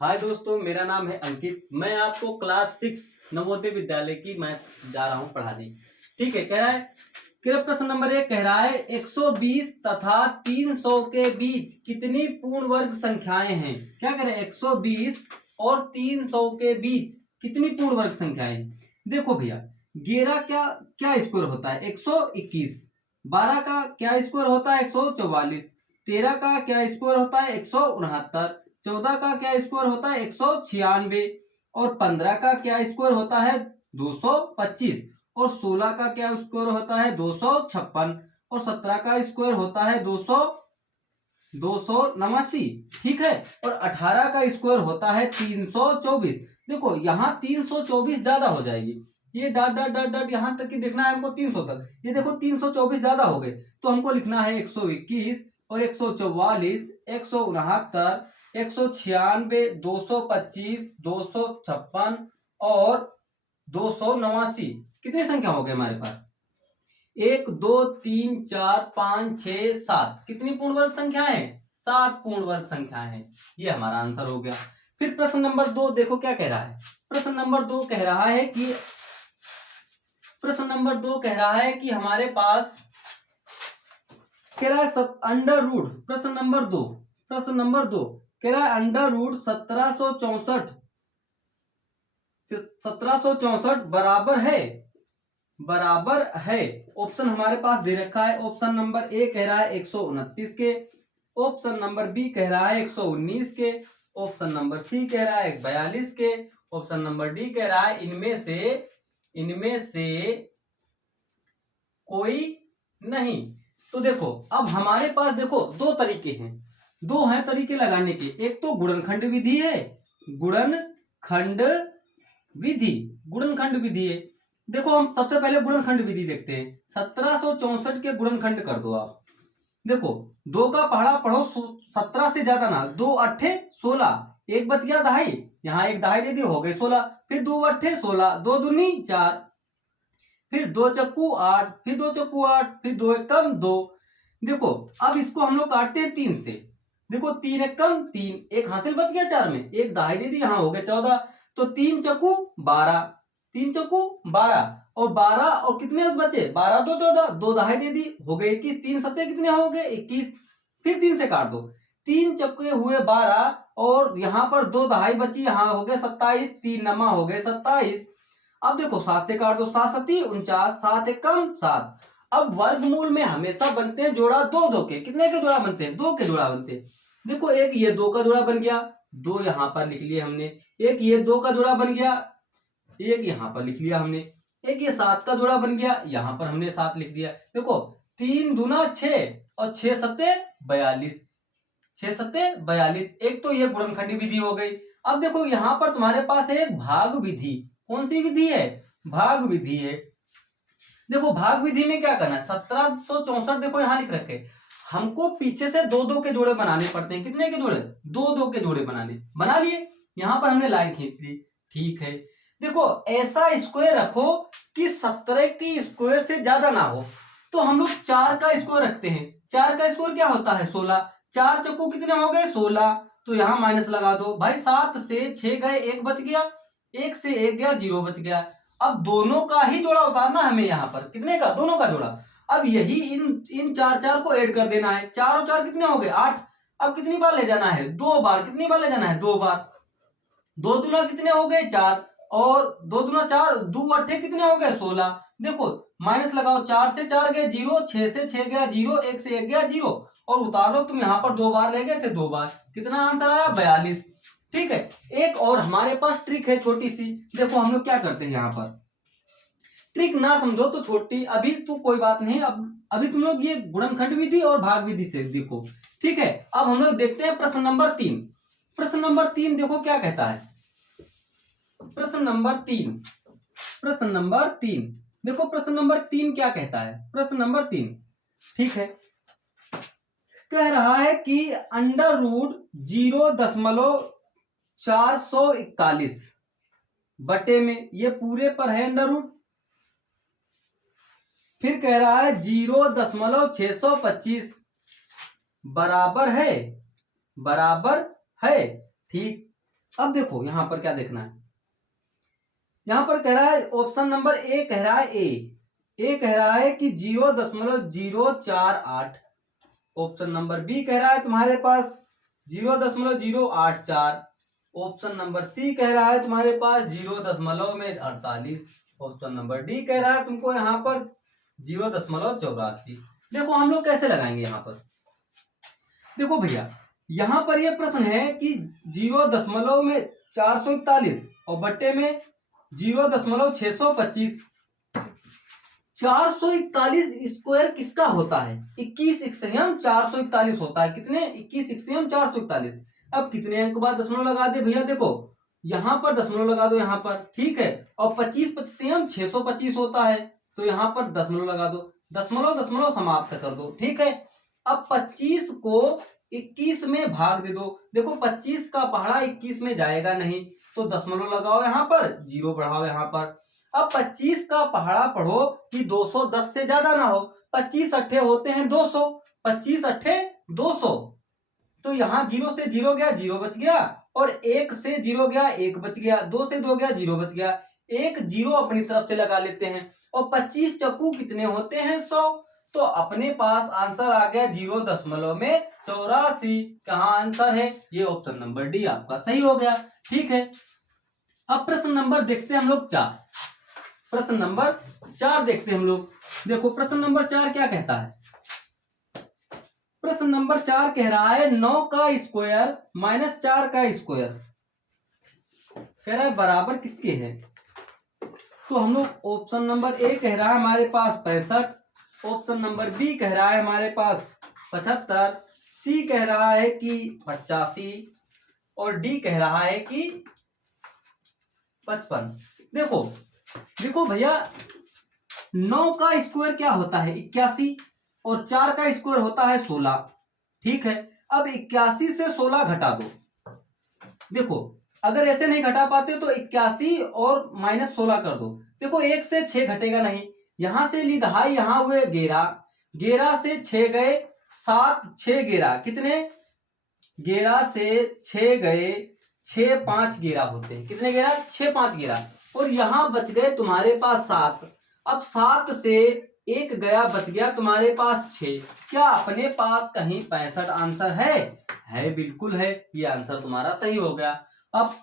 हाय दोस्तों, मेरा नाम है अंकित। मैं आपको क्लास 6 नवोदय विद्यालय की मैथ जा रहा हूं पढ़ाने। ठीक है, कह रहा है कि प्रश्न नंबर 1 कह रहा है 120 तथा 300 के बीच कितनी पूर्ण वर्ग संख्याएं हैं। क्या कह रहे हैं, 120 और 300 के बीच कितनी पूर्ण वर्ग संख्याएं। देखो भैया, 11 क्या क्या स्क्वायर होता है 121, 12 का क्या स्क्वायर होता है 144, 13 का क्या स्क्वायर होता है 169, 14 का क्या स्क्वायर होता है 196 और 15 का क्या स्क्वायर होता है 225 और 16 का क्या स्क्वायर होता है 256 और 17 का स्क्वायर होता है 289। ठीक है, और 18 का स्क्वायर होता है 324। देखो यहाँ 324 ज्यादा हो जाएगी, ये डॉट डॉट डॉट डॉट यहाँ तक की देखना है हमको 300 तक। ये देखो 324 ज्यादा हो गए, तो हमको लिखना है 121 और 144, 169, 196, 225, 256 और 289। कितनी संख्या हो गई हमारे पास, 1 2 3 4 5 6 7। कितनी पूर्ण वर्ग संख्याएं हैं, 7 पूर्ण वर्ग संख्याएं हैं। ये हमारा आंसर हो गया। फिर प्रश्न नंबर 2 देखो क्या कह रहा है। प्रश्न नंबर 2 कह रहा है कि हमारे पास कह रहा है अंडर रूट। प्रश्न नंबर दो कह रहा है अंडर रूट 1764 बराबर है। ऑप्शन हमारे पास दे रखा है। ऑप्शन नंबर ए कह रहा है 129 के, ऑप्शन नंबर बी कह रहा है 119 के, ऑप्शन नंबर सी कह रहा है 42 के, ऑप्शन नंबर डी कह रहा है इनमें से कोई नहीं। तो देखो, अब हमारे पास देखो दो तरीके हैं, दो हैं तरीके लगाने के। एक तो गुणनखंड विधि है, गुणनखंड विधि है। देखो हम सबसे पहले गुणनखंड विधि देखते हैं। 1764 के गुणनखंड कर दो आप। देखो, 2 का पहाड़ा पढ़ो, 17 से ज्यादा ना, 2 अट्ठे 16, एक बच गया दहाई, यहाँ एक दहाई दे दी, हो गए 16। फिर 2 अट्ठे 16, 2 दूनी 4, फिर 2 चक्कू 8, फिर 2 चक्कू 8, फिर 2 एकम 2। देखो अब इसको हम लोग काटते हैं 3 से। देखो 3 एकम 3, एक हासिल बच गया 4 में, एक दहाई दे दी, यहाँ हो गए 14। तो 3 चक्कू 12, 3 चक्कू 12 और 12 और कितने बचे 12 2 14, 2 दहाई दे दी, हो गए 21। 3 सत्ते कितने हो गए 21। फिर 3 से काट दो, 3 चक्के हुए 12 और यहाँ पर 2 दहाई बची, यहाँ हो गए 27, 3 नमा हो गए 27। अब देखो 7 से काट दो, 7 सती 49, 7 एकम 7। अब वर्गमूल में हमेशा बनते हैं जोड़ा दो दो के। कितने के जोड़ा बनते हैं, 2 के जोड़ा बनते हैं। देखो एक ये 2 का जोड़ा बन गया, 2 यहां पर लिख लिया हमने। एक ये 2 का जोड़ा बन गया, एक यहां पर लिख लिया हमने। एक ये 7 का जोड़ा बन गया, यहां पर हमने 7 लिख दिया। देखो 3 दूना 6 और 6 सत्ते 42, 6 सत्ते 42। एक तो ये गुणनखंडी विधि हो गई। अब देखो यहां पर तुम्हारे पास एक भाग विधि। कौन सी विधि है, भाग विधि है। देखो भाग विधि में क्या करना है, 1764 देखो यहां लिख रखे, हमको पीछे से 2 2 के जोड़े बनाने पड़ते हैं। कितने के जोड़े, 2 2 के जोड़े बना लिए। यहां पर हमने लाइन खींच ली। ठीक है, देखो ऐसा स्क्वायर रखो कि 17 की स्क्वायर से ज्यादा ना हो। तो हम लोग 4 का स्क्वायर रखते हैं। 4 का स्क्वायर क्या होता है 16, 4 चक्कू कितने हो गए 16। तो यहां माइनस लगा दो भाई, 7 से 6 गए, 1 बच गया, 1 से 1 गया, 0 बच गया। अब दोनों का ही जोड़ा उतारना हमें, यहाँ पर कितने का, दोनों का जोड़ा। अब यही इन 4 4 को ऐड कर देना है। 4 और 4 कितने हो गए 8। अब कितनी बार ले जाना है, 2 बार। कितनी बार ले जाना है, 2 बार। 2 दूना कितने हो गए 4 और 2 दूना 4, 2 अट्ठे कितने हो गए 16। देखो माइनस लगाओ, 4 से 4 गए 0, 6 से 6 गया 0, 1 से 1 गया 0 और उतारो। तुम यहाँ पर 2 बार ले गए थे, 2 बार। कितना आंसर आया 42। ठीक है, एक और हमारे पास ट्रिक है छोटी सी। देखो हम लोग क्या करते हैं यहाँ पर, ट्रिक ना समझो तो छोटी, अभी तो कोई बात नहीं। अब अभी तुम लोग ये गुणनखंड विधि और भाग विधि से देखो। ठीक है, अब हम लोग देखते हैं प्रश्न नंबर 3। प्रश्न नंबर 3 देखो क्या कहता है। प्रश्न नंबर 3 देखो प्रश्न नंबर 3 क्या कहता है। प्रश्न नंबर 3 ठीक है, कह रहा है कि अंडर रूट 0.441 बटे में, ये पूरे पर है अंडर रूट। फिर कह रहा है 0.625 बराबर है। ठीक, अब देखो यहां पर क्या देखना है, यहां पर कह रहा है ऑप्शन नंबर ए कह रहा है ए कह रहा है कि 0.048। ऑप्शन नंबर बी कह रहा है तुम्हारे पास 0.084। ऑप्शन नंबर सी कह रहा है तुम्हारे पास 0.48। ऑप्शन नंबर डी कह रहा है तुमको यहाँ पर 0.84। देखो हम लोग कैसे लगाएंगे यहाँ पर, देखो भैया यहाँ पर ये प्रश्न है कि 0.441 और बट्टे में 0.625। 441 स्क्वायर किसका होता है, 21 इक्सियम 441 होता है। कितने, 21 इक्सियम 441। अब कितने अंक बाद दशमलव लगा दे भैया, देखो यहां पर दशमलव लगा दो यहाँ पर, ठीक है। और 25 पच्चीसियम 625 होता है, तो यहाँ पर दशमलव लगा दो, दशमलव दशमलव समाप्त कर दो, ठीक है। अब 25 को 21 में भाग दे दो, देखो 25 का पहाड़ा 21 में जाएगा नहीं, तो दशमलव लगाओ यहाँ पर, जीरो बढ़ाओ यहाँ पर। अब 25 का पहाड़ा पढ़ो कि 210 से ज्यादा ना हो, 25 अट्ठे होते हैं 200, 25 अट्ठे 200, तो यहाँ 0 से 0 गया, 0 बच गया, और 1 से 0 गया, 1 बच गया, 2 से 2 गया, 0 बच गया, एक 0 अपनी तरफ से लगा लेते हैं। और 25 चक्कू कितने होते हैं, 100, तो अपने पास आंसर आ गया 0.84। कहाँ आंसर है, ये ऑप्शन नंबर डी आपका सही हो गया, ठीक है। अब प्रश्न नंबर देखते हैं हम लोग 4। प्रश्न नंबर 4 देखते हैं हम लोग, देखो प्रश्न नंबर 4 क्या कहता है। प्रश्न नंबर 4 कह रहा है 9 का स्क्वायर माइनस 4 का स्क्वायर कह रहा है बराबर किसके है। तो हम लोग ऑप्शन नंबर ए कह रहा है हमारे पास 65, ऑप्शन नंबर बी कह रहा है हमारे पास 75, सी कह रहा है कि 85 और डी कह रहा है कि 55। देखो देखो भैया 9 का स्क्वायर क्या होता है, 81, और 4 का स्क्वायर होता है 16, ठीक है। अब 81 से 16 घटा दो, देखो अगर ऐसे नहीं घटा पाते तो 81 और माइनस 16 कर दो, देखो 1 से 6 घटेगा नहीं, यहां से ली दहाई, यहां हुए 11, 11 से 6 गए 7, 6 11 कितने, 11 से 6 गए 6 5 11 होते हैं, कितने 11, 6 5 11, और यहां बच गए तुम्हारे पास 7। अब 7 से 1 गया, बच गया तुम्हारे पास 6। क्या अपने पास कहीं 65 आंसर है बिल्कुल है, ये आंसर तुम्हारा सही हो गया। अब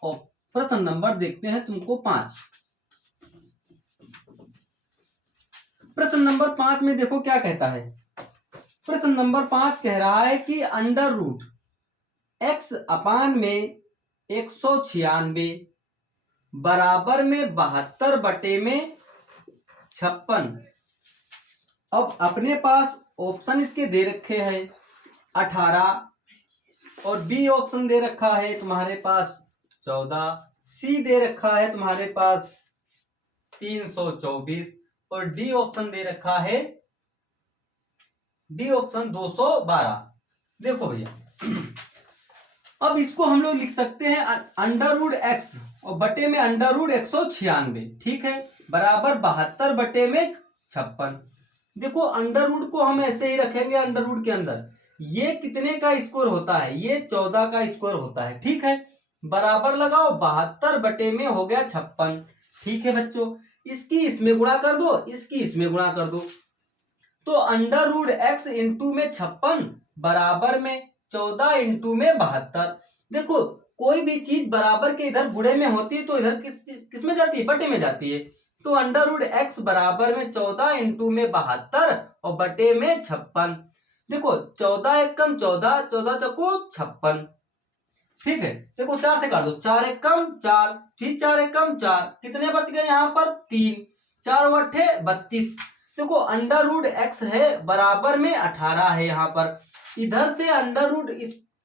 प्रश्न नंबर देखते हैं तुमको 5। प्रश्न नंबर 5 में देखो क्या कहता है। प्रश्न नंबर 5 कह रहा है कि अंडर रूट x अपान में 196 बराबर में 72 बटे में 56। अब अपने पास ऑप्शन इसके दे रखे हैं 18, और बी ऑप्शन दे रखा है तुम्हारे पास 14, सी दे रखा है तुम्हारे पास 324, और डी ऑप्शन दे रखा है, डी ऑप्शन 212। देखो भैया अब इसको हम लोग लिख सकते हैं अंडर रूट एक्स और बटे में अंडर रूट 196, ठीक है, बराबर 72 बटे में 56। देखो अंडर रूट को हम ऐसे ही रखेंगे, अंडर रूट के अंदर ये कितने का स्क्वायर होता है, ये 14 का स्क्वायर होता है, ठीक है, बराबर लगाओ 72 बटे में हो गया 56, ठीक है बच्चों। इसकी इसमें गुणा कर दो, इसकी इसमें गुणा कर दो, तो अंडर रूट एक्स इंटू में 56 बराबर में 14 इंटू में 72। देखो कोई भी चीज बराबर के इधर गुणे में होती है तो इधर किस में जाती है, बटे में जाती है। तो अंडर रूट एक्स बराबर में 14 इंटू में 72 और बटे में 56। देखो 14 एक कम 14, 14 चौको 56, ठीक है। देखो 4 से काट दो, 4 एक कम 4, फिर 4 एक कम 4, कितने बच गए यहाँ पर 3, 4 अट्ठे 32। देखो अंडर रूट एक्स है बराबर में 18 है, यहाँ पर इधर से अंडर रूट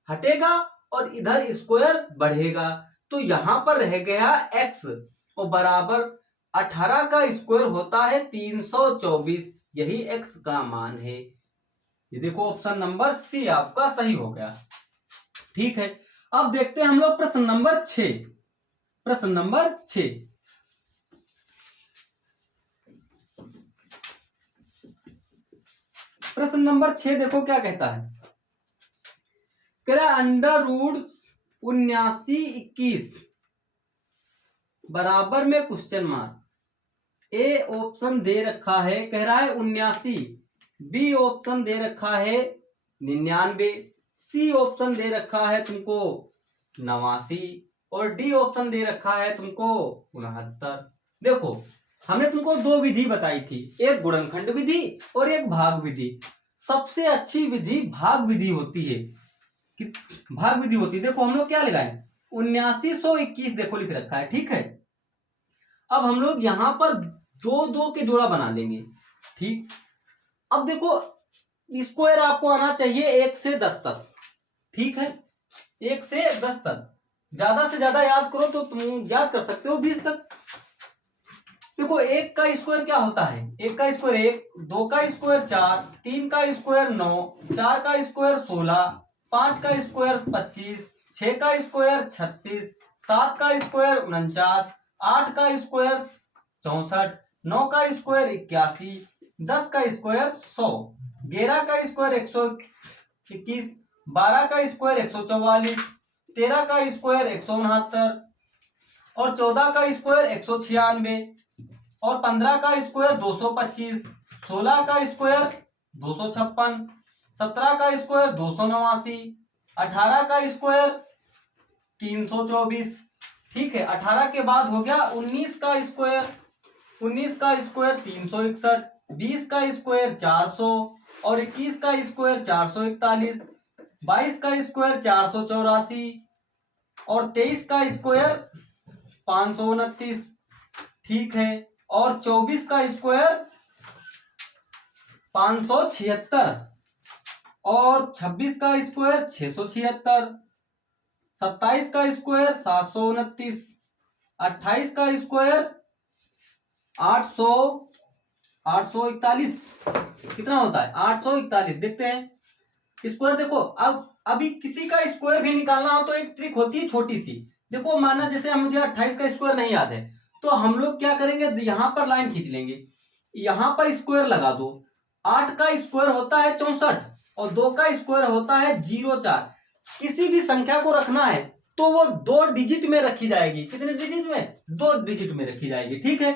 हटेगा और इधर स्क्वायर बढ़ेगा, तो यहाँ पर रह गया एक्स और बराबर 18 का स्क्वायर होता है 324, यही एक्स का मान है। ये देखो ऑप्शन नंबर सी आपका सही हो गया, ठीक है। अब देखते हैं हम लोग प्रश्न नंबर 6। प्रश्न नंबर 6, प्रश्न नंबर 6 देखो क्या कहता है, कह रहा अंडर रूट 7921 बराबर में क्वेश्चन मार्क। ए ऑप्शन दे रखा है, कह रहा है 79, बी ऑप्शन दे रखा है 99, सी ऑप्शन दे रखा है तुमको 89 और डी ऑप्शन दे रखा है तुमको 69। देखो हमने तुमको दो विधि बताई थी, एक गुणनखंड विधि और एक भाग विधि। सबसे अच्छी विधि भाग विधि होती है। भाग विधि होती है। देखो हम लोग क्या लगाए, 7921 देखो लिख रखा है, ठीक है। अब हम लोग यहां पर दो दो के जोड़ा बना लेंगे, ठीक। अब देखो स्क्वायर आपको आना चाहिए 1 से 10 तक, ठीक है, 1 से 10 तक। ज्यादा से ज्यादा याद करो तो तुम याद कर सकते हो 20 तक। देखो 1 का स्क्वायर क्या होता है, 1 का स्क्वायर 1, 2 का स्क्वायर 4, 3 का स्क्वायर 9, 4 का स्क्वायर 16, 5 का स्क्वायर 25, 6 का स्क्वायर 36, 7 का स्क्वायर 49, 8 का स्क्वायर 64, 9 का स्क्वायर 81, 10 का स्क्वायर 100, 11 का स्क्वायर 121, 12 का स्क्वायर 144, 13 का स्क्वायर 169 और 14 का स्क्वायर 196 और 15 का स्क्वायर 225, 16 का स्क्वायर 256, 17 का स्क्वायर 289, 18 का स्क्वायर 324, ठीक है। 18 के बाद हो गया 19 का स्क्वायर, 19 का स्क्वायर 361, 20 का स्क्वायर 400 और 21 का स्क्वायर 441, 22 का स्क्वायर 484 और 23 का स्क्वायर 529, ठीक है। और 24 का स्क्वायर 576 और 26 का स्क्वायर 676, 27 का स्क्वायर 729, 28 का स्क्वायर 841, कितना होता है 841। देखते हैं स्क्वायर। देखो अब अभी किसी का स्क्वायर भी निकालना हो तो एक ट्रिक होती है छोटी सी। देखो माना जैसे मुझे 28 का स्क्वायर नहीं याद है तो हम लोग क्या करेंगे, यहां पर लाइन खींच लेंगे, यहां पर स्क्वायर लगा दो। 8 का स्क्वायर होता है 64 और 2 का स्क्वायर होता है 04। किसी भी संख्या को रखना है तो वो 2 डिजिट में रखी जाएगी। कितने डिजिट में, 2 डिजिट में रखी जाएगी, ठीक है।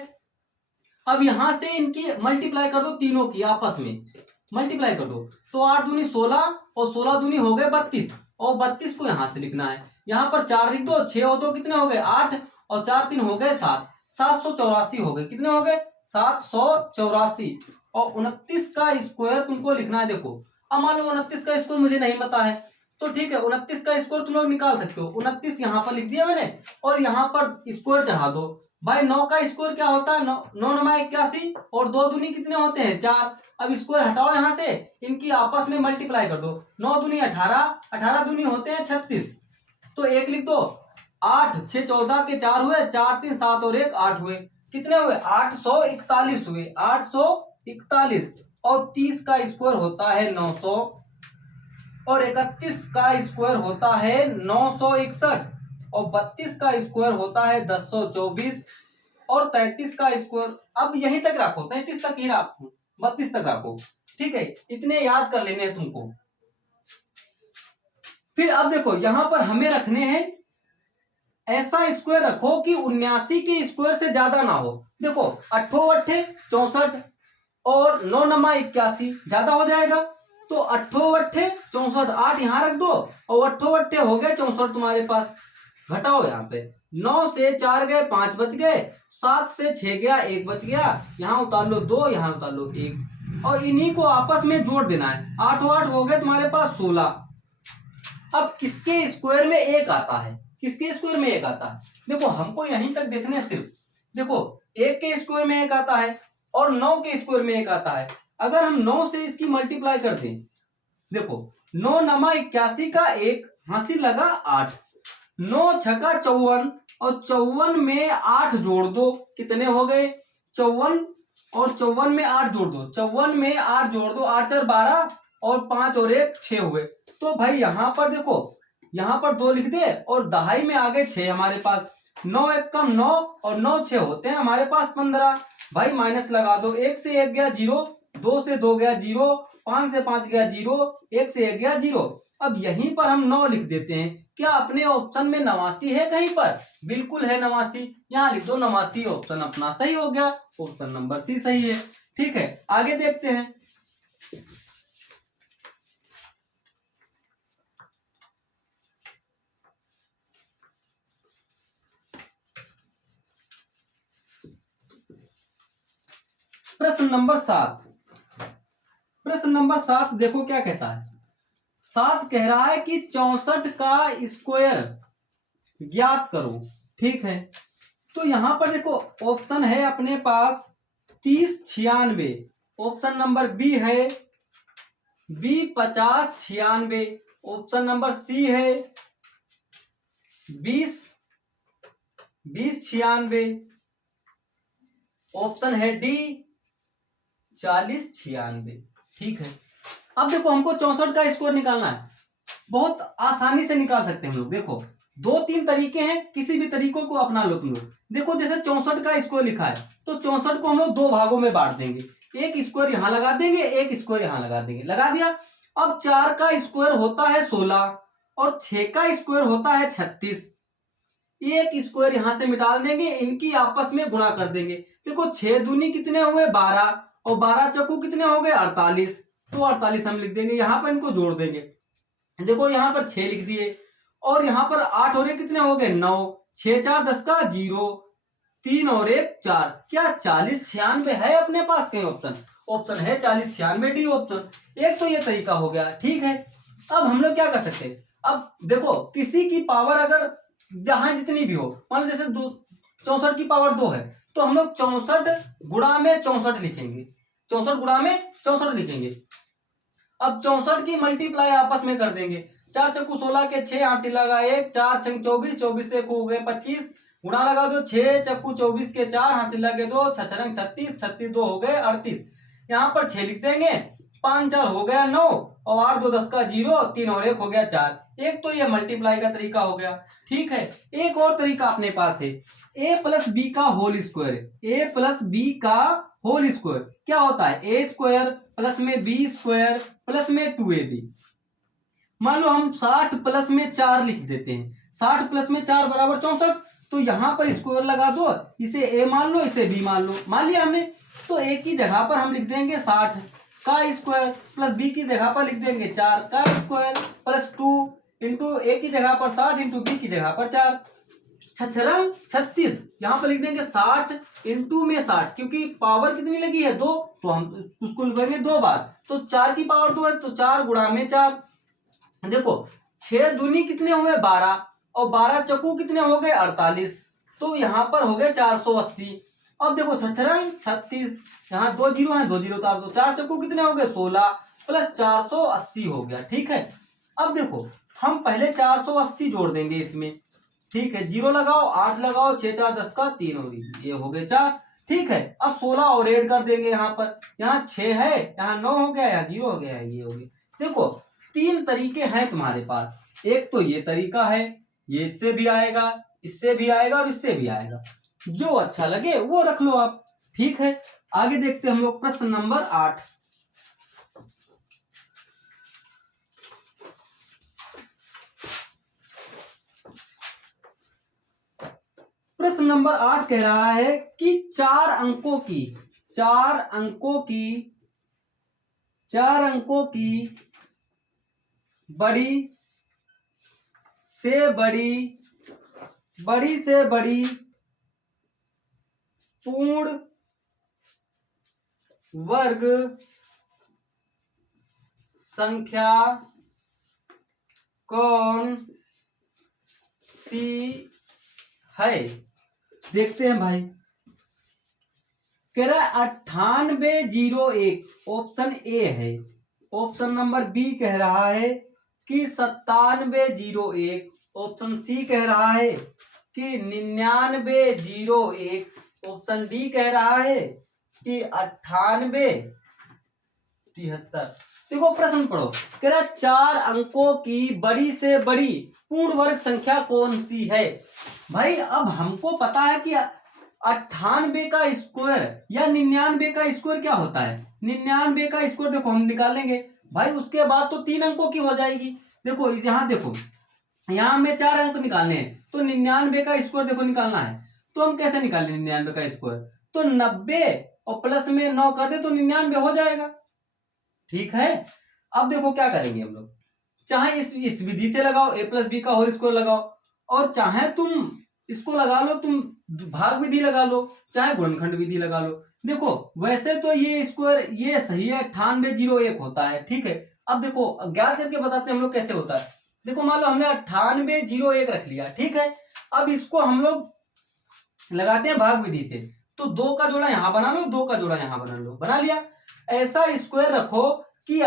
अब यहां से इनकी मल्टीप्लाई कर दो, तीनों की आपस में मल्टीप्लाई कर दो तो 8 दूनी 16 और 16 दूनी हो गए 32 और 32 को यहां से लिखना है। यहां पर 4 लिख दो, 6 और 2 कितने हो गए 8 और 4 3 हो गए 7, 784 हो गए। कितने हो गए 784 और 29 का स्क्वायर तुमको लिखना है। देखो अब मान लो 29 का स्क्वायर मुझे नहीं पता है तो ठीक है, 29 का स्क्वायर तुम लोग निकाल सकते हो। 29 यहां पर लिख दिया मैंने और यहां पर स्क्वायर चढ़ा दो। भाई 9 का स्क्वायर क्या होता है 9 9 81 और 2 दूनी कितने होते हैं 4। अब स्क्वायर हटाओ यहां से, इनकी आपस में मल्टीप्लाई कर दो। 9 दूनी 18, 18 दूनी होते हैं 36 तो 1 लिख दो। 8 6 14 के 4 हुए, 4 3 7 और 1 8 हुए। कितने हुए 841 हुए, 841 और 30 का स्क्वायर होता है 900 और 31 का स्क्वायर होता है 961 और 32 का स्क्वायर होता है 1024 और 33 का स्क्वायर, अब यहीं तक रखो, 33 तक ही रखो, 32 तक रखो, ठीक है। इतने याद कर लेने हैं तुमको। फिर अब देखो यहां पर हमें रखने हैं, ऐसा स्क्वायर रखो कि 79 के स्क्वायर से ज्यादा ना हो। देखो 8 8 64 और 9 9 81 ज्यादा हो जाएगा तो 8 8 64, 8 यहां रख दो और 8 8 हो गए 64 तुम्हारे पास। घटाओ यहाँ पे, 9 से 4 गए 5 बच गए, 7 से 6 गया 1 बच गया, यहाँ उतार लो 2, यहाँ उतार लो 1 और इन्हीं को आपस में जोड़ देना है। 8 8 हो गए तुम्हारे पास 16। अब किसके स्क्वायर में 1 आता है, किसके स्क्वायर में 1 आता है, देखो हमको यहीं तक देखना है सिर्फ। देखो 1 के स्क्वायर में 1 आता है और 9 के स्क्वायर में 1 आता है। अगर हम 9 से इसकी मल्टीप्लाई करते हैं, देखो 9 9 81 का 1 हासिल लगा 8, 9 छक्का 54 और 54 में 8 जोड़ दो, कितने हो गए 54 और 54 में 8 जोड़ दो, 54 में 8 जोड़ दो, 8 4 12 और 5 और 1 6 हुए। तो भाई यहां पर देखो, यहां पर 2 लिख दे और दहाई में आ गए 6 हमारे पास। 9 1 कम 9 और 9 6 होते हैं हमारे पास 15। भाई माइनस लगा दो, 1 से 1 गया 0, 2 से 2 गया 0, 5 से 5 गया 0, 1 से 1 गया 0। अब यहीं पर हम 9 लिख देते हैं। क्या अपने ऑप्शन में 89 है कहीं पर? बिल्कुल है 89, यहाँ लिख दो 89, ऑप्शन अपना सही हो गया, ऑप्शन नंबर सी सही है। ठीक है, आगे देखते हैं। प्रश्न नंबर 7। प्रश्न नंबर 7 देखो क्या कहता है। 7 कह रहा है कि 64 का स्क्वायर ज्ञात करो। ठीक है, तो यहां पर देखो ऑप्शन है अपने पास 30 96, ऑप्शन नंबर बी है बी 50 96, ऑप्शन नंबर सी है 20 96, ऑप्शन है डी 40 96। ठीक है, अब देखो हमको 64 का स्क्वायर निकालना है, बहुत आसानी से निकाल सकते हैं हम लोग। देखो 2-3 तरीके हैं, किसी भी तरीकों को अपना लो तुम लोग। देखो जैसे 64 का स्क्वायर लिखा है, तो 64 को हम लोग 2 भागों में बांट देंगे, एक स्क्वायर यहां लगा देंगे, एक स्क्वायर यहां लगा देंगे, लगा दिया। अब 4 का स्क्वायर होता है 16 और 6 का स्क्वायर होता है 36, एक स्क्वायर यहां से मिटा देंगे, इनकी आपस में गुणा कर देंगे। देखो 6 दूनी कितने हुए 12 और 12 चौकू कितने हो गए 48, तो 48 हम लिख देंगे, यहां पर इनको जोड़ देंगे। देखो यहां पर 6 लिख दिए और यहां पर 8 और 1 कितने हो गए 9, 6 4 10 का 0, 3 और 1 4, क्या 40 96 है अपने पास कहीं ऑप्शन? ऑप्शन है 40 96 डी ऑप्शन। एक तो ये तरीका हो गया। ठीक है, अब हम लोग क्या कर सकते हैं, अब देखो किसी की पावर अगर जहां जितनी भी हो, मान लो जैसे 64 की पावर 2 है, तो हम लोग 64 गुणा में 64 लिखेंगे, 64 गुणा में 64 लिखेंगे। अब 64 की मल्टीप्लाई आपस में कर देंगे, 4 चक्कू 16 के 6 हाथी लगा 1, 4 छंग 24, 24 से हो गए 25, गुणा लगा दो 6 चक्कू 24 के 4 हाथी लगे 2, 6 छंग 36, 36 2 हो गए 38, यहाँ पर 6 लिख देंगे, 5 4 हो गया 9 और 8 2 10 का 0, 3 और 1 हो गया 4। एक तो ये मल्टीप्लाई का तरीका हो गया। ठीक है, एक और तरीका अपने पास है, a प्लस बी का whole square. a plus B का होल स्क्वायर क्या होता है, ए स्क्वायर प्लस में बी स्क्वायर प्लस में 2ab। मान लो हम 60 प्लस में 4 लिख देते हैं, 60 प्लस में 4 बराबर 64, तो यहां पर स्क्वायर लगा दो, इसे a मान लो इसे b मान लो, मान लिया हमने। तो a की जगह पर हम लिख देंगे 60 का स्क्वायर प्लस b की जगह पर लिख देंगे 4 का स्क्वायर प्लस 2 इंटू ए की जगह पर 60 इंटू बी की जगह पर 4, 6 36, यहाँ पर लिख देंगे 60 इंटू में 60, क्योंकि पावर कितनी लगी है 2, तो हम उसको लिखेंगे 2 बार, तो 4 की पावर 2 है, तो 4 गुणा में 4। देखो 6 दूनी कितने हुए 12 और 12 चक्कू कितने हो गए 48, तो यहाँ पर हो गए 480। अब देखो 6 36, यहाँ 2 जीरो है, 2 जीरो उतार दो, 4 चक्कू कितने हो गए 16 प्लस 480 हो गया। ठीक है, अब देखो हम पहले 480 जोड़ देंगे इसमें। ठीक है, 0 लगाओ 8 लगाओ, 6 4 10 का 3 होगी, ये हो गए 4। ठीक है, अब 16 और ऐड कर देंगे यहाँ पर, यहाँ 6 है, यहाँ 9 हो गया, यहाँ 0 हो गया, ये हो गया। देखो 3 तरीके हैं तुम्हारे पास, एक तो ये तरीका है, ये इससे भी आएगा, इससे भी आएगा और इससे भी आएगा, जो अच्छा लगे वो रख लो आप। ठीक है, आगे देखते हैं हम लोग प्रश्न नंबर 8। प्रश्न नंबर 8 कह रहा है कि 4 अंकों की 4 अंकों की 4 अंकों की बड़ी से बड़ी पूर्ण वर्ग संख्या कौन सी है? देखते हैं भाई, कह रहा है 9801, ऑप्शन ए है। ऑप्शन नंबर बी कह रहा है कि 9701, ऑप्शन सी कह रहा है कि 9901, ऑप्शन डी कह रहा है कि 9873। देखो प्रश्न पढ़ो, कह रहा है 4 अंकों की बड़ी से बड़ी पूर्ण वर्ग संख्या कौन सी है? भाई अब हमको पता है कि 98 का स्क्वायर या 99 का स्क्वायर क्या होता है, 99 का स्क्वायर देखो हम निकालेंगे भाई, उसके बाद तो 3 अंकों की हो जाएगी, देखो यहाँ देखो, यहाँ हमें 4 अंक निकालने हैं, तो 99 का स्क्वायर देखो निकालना है। तो हम कैसे निकालें 99 का स्क्वायर? तो 90 और प्लस में 9 कर दे तो 99 हो जाएगा। ठीक है, अब देखो क्या करेंगे हम लोग, चाहे इस विधि से लगाओ, a प्लस बी का होल स्क्वायर लगाओ, और चाहे तुम इसको लगा लो, तुम भाग विधि लगा लो, चाहे गुणनखंड विधि लगा लो। देखो वैसे तो ये स्क्वायर ये सही है, 9801 होता है। ठीक है, अब देखो ज्ञात करके बताते हैं हम लोग कैसे होता है। देखो मान लो हमने 9801 रख लिया। ठीक है, अब इसको हम लोग लगाते हैं भाग विधि से, तो 2 का जोड़ा यहां बना लो, 2 का जोड़ा यहां बना लो, बना लिया। ऐसा स्क्वायर रखो कि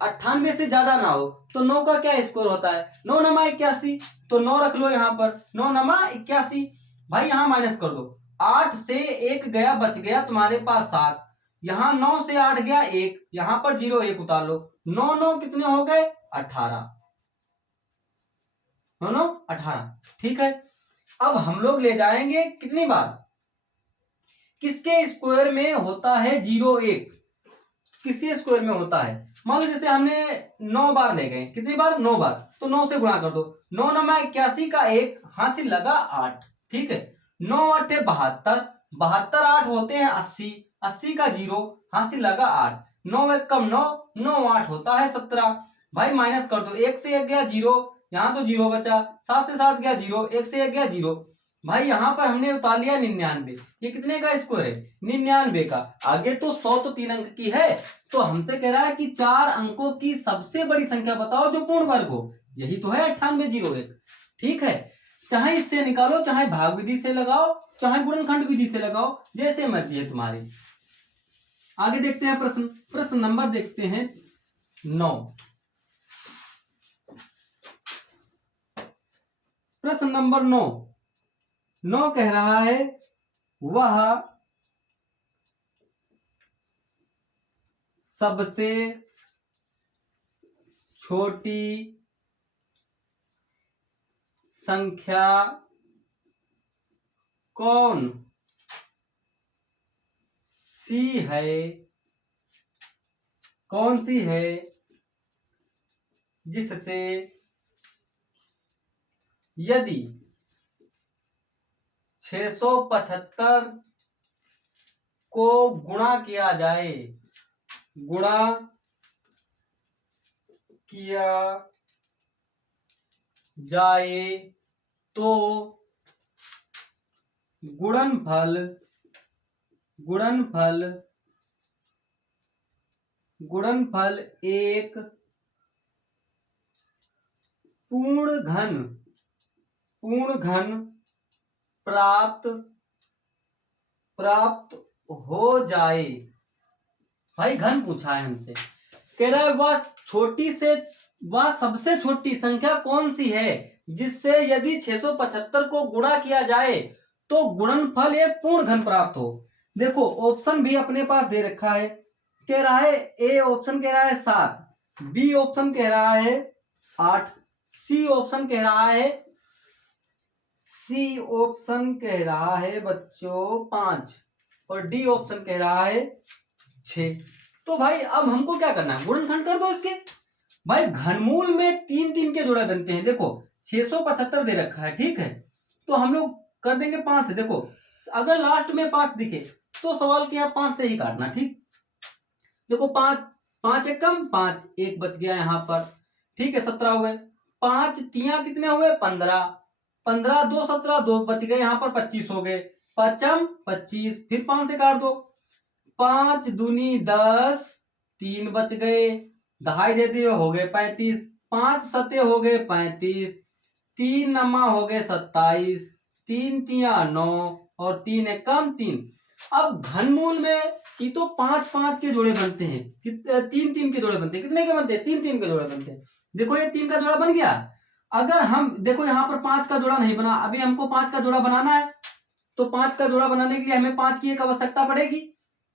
98 से ज्यादा ना हो। तो 9 का क्या स्क्वायर होता है? 9 नमा 81, तो 9 रख लो यहाँ पर, 9 नमा 81। भाई यहाँ माइनस कर दो, 8 से 1 गया, बच गया तुम्हारे पास 7, यहाँ 9 से 8 गया 1, यहाँ पर 0 1 उतार लो, 9 9 कितने हो गए? 18, 9 9 18। ठीक है, अब हम लोग ले जाएंगे कितनी बार, किसके स्क्वायर में होता है 0 1, किसके स्क्वायर में होता है? मान लो जैसे हमने 9 बार ले गए, कितनी बार? 9 बार, तो 9 से गुणा कर दो, 9 नमा 81 का 1, हासिल लगा 8। ठीक है, 9 8 72, 72 8 होते हैं 80, 80 का 0, हासिल लगा 8, 9 1 कम 9, 9 8 होता है 17। भाई माइनस कर दो, 1 से 1 गया 0, यहाँ तो 0 बचा, 7 से 7 गया 0, 1 से 1 गया 0। भाई यहाँ पर हमने उतार लिया 99, ये कितने का स्क्वायर है? 99 का। आगे तो 100 तो 3 अंक की है, तो हमसे कह रहा है कि 4 अंकों की सबसे बड़ी संख्या बताओ जो पूर्ण वर्ग हो, यही तो है 9801। ठीक है, चाहे इससे निकालो, चाहे भाग विधि से लगाओ, चाहे गुणनखंड विधि से लगाओ, जैसे मर्जी है तुम्हारी। आगे देखते हैं प्रश्न, प्रश्न नंबर देखते हैं 9। प्रश्न नंबर 9 कह रहा है वह सबसे छोटी संख्या कौन सी है, कौन सी है जिससे यदि 675 को गुणा किया जाए, गुणा किया जाए तो गुणनफल गुणनफल गुणनफल एक पूर्ण घन प्राप्त हो जाए। भाई घन पूछा है हमसे, कह रहा है वह सबसे छोटी संख्या कौन सी है जिससे यदि 675 को गुणा किया जाए तो गुणनफल एक पूर्ण घन प्राप्त हो। देखो ऑप्शन भी अपने पास दे रखा है, कह रहा है ए ऑप्शन कह रहा है 7, बी ऑप्शन कह रहा है 8, सी ऑप्शन कह रहा है बच्चों 5, और डी ऑप्शन कह रहा है 6। तो भाई अब हमको क्या करना है, गुणनखंड कर दो इसके। भाई घनमूल में 3 3 के जोड़े बनते हैं। देखो 675 दे रखा है, ठीक है, तो हम लोग कर देंगे 5 से। देखो अगर लास्ट में 5 दिखे तो सवाल क्या, 5 से ही काटना। ठीक, देखो 5 5 एक कम 5, 1 बच गया यहाँ पर। ठीक है, 17 हो गए, 5 तिया कितने हुए? 15, 15 2 17, 2 बच गए यहाँ पर, 25 हो गए, 5 25, फिर 5 से काट दो, 5 दूनी 10, 3 बच गए, दहाई दे दिए हो गए 35, 5 सते हो गए 35, 3 नमा हो गए 27, 3 तिया 9, और 3 एक कम 3। अब घनमूल में ये तो 5 5 के जोड़े बनते हैं, 3 3 के जोड़े बनते हैं। कितने के बनते हैं? 3 3 के जोड़े बनते हैं। देखो ये 3 का जोड़ा बन गया। अगर हम देखो यहाँ पर 5 का जोड़ा नहीं बना, अभी हमको 5 का जोड़ा बनाना है, तो 5 का जोड़ा बनाने के लिए हमें 5 की एक आवश्यकता पड़ेगी।